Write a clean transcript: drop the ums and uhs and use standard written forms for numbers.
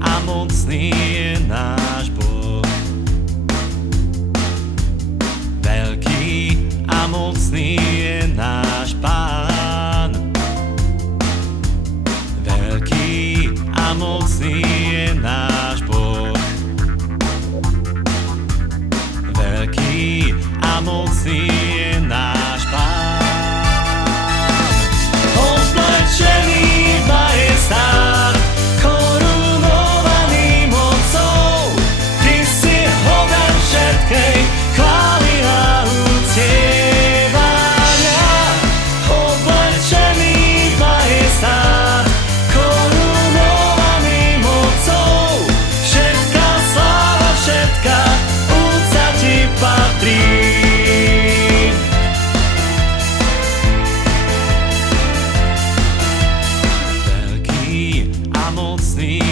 a mocný je náš Boh. Veľký a mocný je náš Pán. Veľký a mocný je náš Boh. Veľký a mocný je náš Pán. Oblečený v majestát, korunovaný mocou, ty si hoden všetkej chvály a uctievania. Oblečený v majestát, korunovaný mocou, všetká sláva, všetká úcta ti patrí. Veľký a mocný